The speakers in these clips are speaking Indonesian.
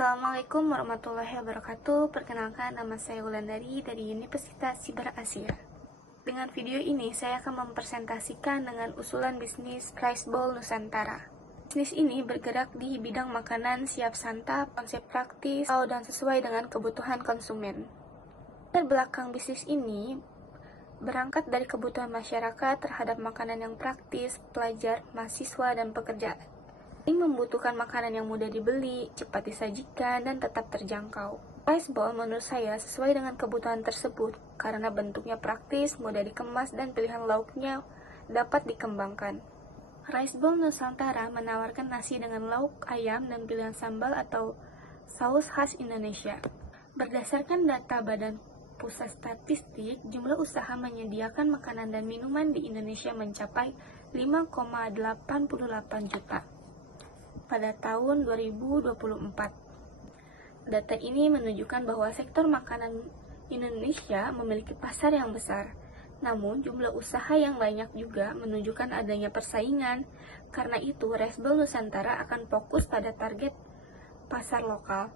Assalamualaikum warahmatullahi wabarakatuh. Perkenalkan, nama saya Wulandari dari Universitas Siber Asia. Dengan video ini saya akan mempresentasikan dengan usulan bisnis Rice Bowl Nusantara. Bisnis ini bergerak di bidang makanan siap santap, konsep praktis, dan sesuai dengan kebutuhan konsumen. Latar belakang bisnis ini berangkat dari kebutuhan masyarakat terhadap makanan yang praktis, pelajar, mahasiswa, dan pekerja. Ini membutuhkan makanan yang mudah dibeli, cepat disajikan, dan tetap terjangkau. Rice Bowl menurut saya sesuai dengan kebutuhan tersebut karena bentuknya praktis, mudah dikemas, dan pilihan lauknya dapat dikembangkan. Rice Bowl Nusantara menawarkan nasi dengan lauk ayam dan pilihan sambal atau saus khas Indonesia. Berdasarkan data Badan Pusat Statistik, jumlah usaha menyediakan makanan dan minuman di Indonesia mencapai 5,88 juta pada tahun 2024. Data ini menunjukkan bahwa sektor makanan Indonesia memiliki pasar yang besar. Namun, jumlah usaha yang banyak juga menunjukkan adanya persaingan. Karena itu, Rice Bowl Nusantara akan fokus pada target pasar lokal,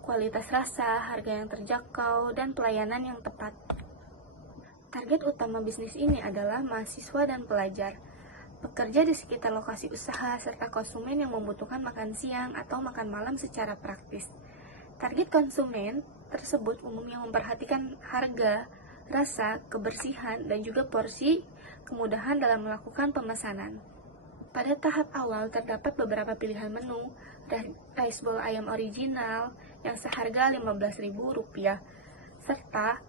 kualitas rasa, harga yang terjangkau, dan pelayanan yang tepat. Target utama bisnis ini adalah mahasiswa dan pelajar, pekerja di sekitar lokasi usaha, serta konsumen yang membutuhkan makan siang atau makan malam secara praktis. Target konsumen tersebut umumnya memperhatikan harga, rasa, kebersihan, dan juga porsi, kemudahan dalam melakukan pemesanan. Pada tahap awal terdapat beberapa pilihan menu, rice bowl ayam original yang seharga Rp15.000, serta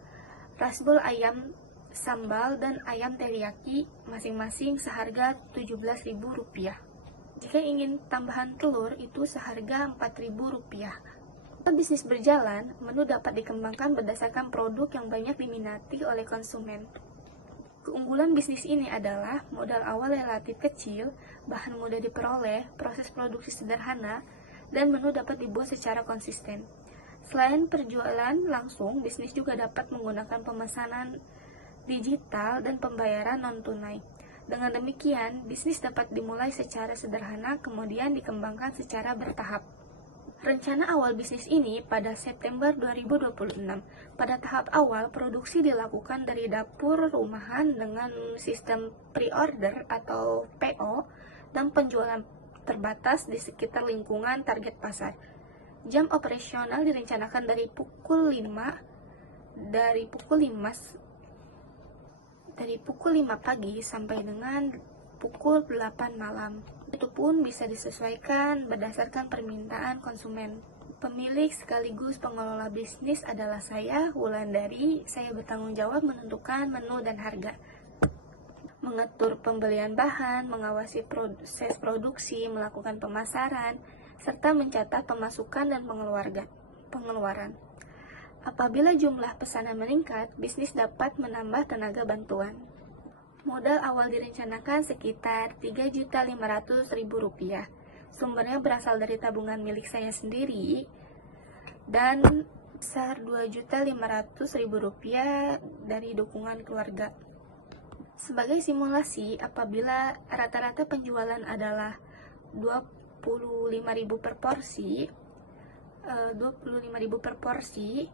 rice bowl ayam sambal dan ayam teriyaki masing-masing seharga Rp17.000. Jika ingin tambahan telur itu seharga Rp4.000. Jika bisnis berjalan, menu dapat dikembangkan berdasarkan produk yang banyak diminati oleh konsumen. Keunggulan bisnis ini adalah modal awal relatif kecil, bahan mudah diperoleh, proses produksi sederhana, dan menu dapat dibuat secara konsisten. Selain perjualan langsung, bisnis juga dapat menggunakan pemesanan digital dan pembayaran non-tunai. Dengan demikian, bisnis dapat dimulai secara sederhana kemudian dikembangkan secara bertahap. Rencana awal bisnis ini pada September 2026. Pada tahap awal, produksi dilakukan dari dapur rumahan dengan sistem pre-order atau PO dan penjualan terbatas di sekitar lingkungan target pasar. Jam operasional direncanakan dari pukul 5 pagi sampai dengan pukul 8 malam. Itu pun bisa disesuaikan berdasarkan permintaan konsumen. Pemilik sekaligus pengelola bisnis adalah saya, Wulandari. Saya bertanggung jawab menentukan menu dan harga, mengatur pembelian bahan, mengawasi proses produksi, melakukan pemasaran, serta mencatat pemasukan dan pengeluaran. Apabila jumlah pesanan meningkat, bisnis dapat menambah tenaga bantuan. Modal awal direncanakan sekitar Rp3.500.000. Sumbernya berasal dari tabungan milik saya sendiri dan besar Rp2.500.000 dari dukungan keluarga. Sebagai simulasi, apabila rata-rata penjualan adalah Rp25.000 per porsi,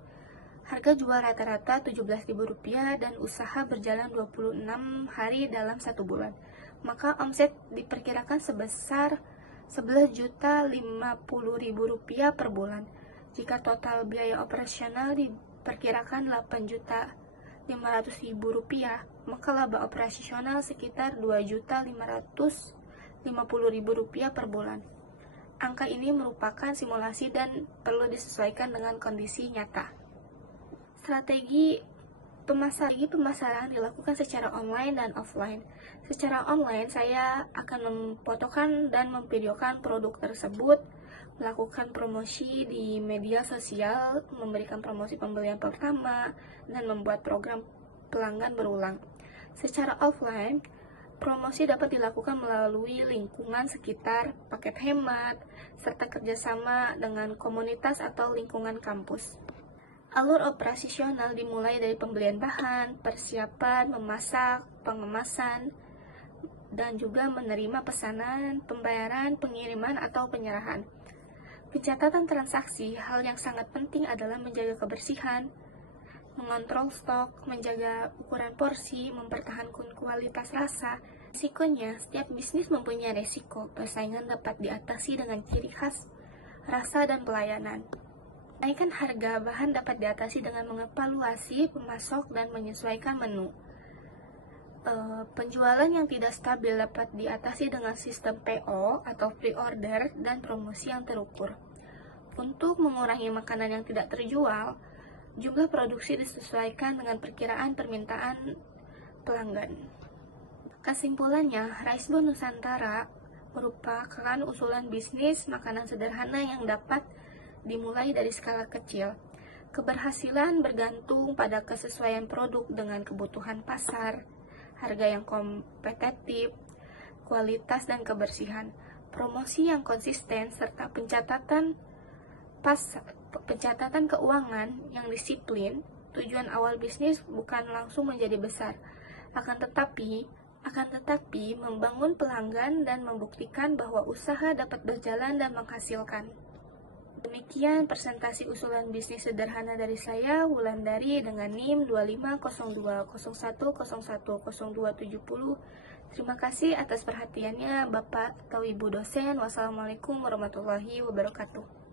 harga jual rata-rata Rp17.000 dan usaha berjalan 26 hari dalam 1 bulan. Maka omset diperkirakan sebesar Rp11.050.000 per bulan. Jika total biaya operasional diperkirakan Rp8.500.000, maka laba operasional sekitar Rp2.550.000 per bulan. Angka ini merupakan simulasi dan perlu disesuaikan dengan kondisi nyata. Strategi pemasaran dilakukan secara online dan offline. Secara online, saya akan memfotokan dan memvideokan produk tersebut, melakukan promosi di media sosial, memberikan promosi pembelian pertama, dan membuat program pelanggan berulang. Secara offline, promosi dapat dilakukan melalui lingkungan sekitar, paket hemat, serta kerjasama dengan komunitas atau lingkungan kampus. Alur operasional dimulai dari pembelian bahan, persiapan, memasak, pengemasan, dan juga menerima pesanan, pembayaran, pengiriman, atau penyerahan. Pencatatan transaksi, hal yang sangat penting adalah menjaga kebersihan, mengontrol stok, menjaga ukuran porsi, mempertahankan kualitas rasa. Risikonya, setiap bisnis mempunyai risiko. Persaingan dapat diatasi dengan ciri khas, rasa, dan pelayanan. Kenaikan harga bahan dapat diatasi dengan mengevaluasi pemasok dan menyesuaikan menu. Penjualan yang tidak stabil dapat diatasi dengan sistem PO atau pre-order dan promosi yang terukur. Untuk mengurangi makanan yang tidak terjual, jumlah produksi disesuaikan dengan perkiraan permintaan pelanggan. Kesimpulannya, Rice Bowl Nusantara merupakan usulan bisnis makanan sederhana yang dapat dimulai dari skala kecil. Keberhasilan bergantung pada kesesuaian produk dengan kebutuhan pasar, harga yang kompetitif, kualitas dan kebersihan, promosi yang konsisten, serta pencatatan keuangan yang disiplin. Tujuan awal bisnis bukan langsung menjadi besar, akan tetapi membangun pelanggan dan membuktikan bahwa usaha dapat berjalan dan menghasilkan. Demikian presentasi usulan bisnis sederhana dari saya, Wulandari, dengan NIM 250201010270. Terima kasih atas perhatiannya Bapak atau Ibu dosen. Wassalamualaikum warahmatullahi wabarakatuh.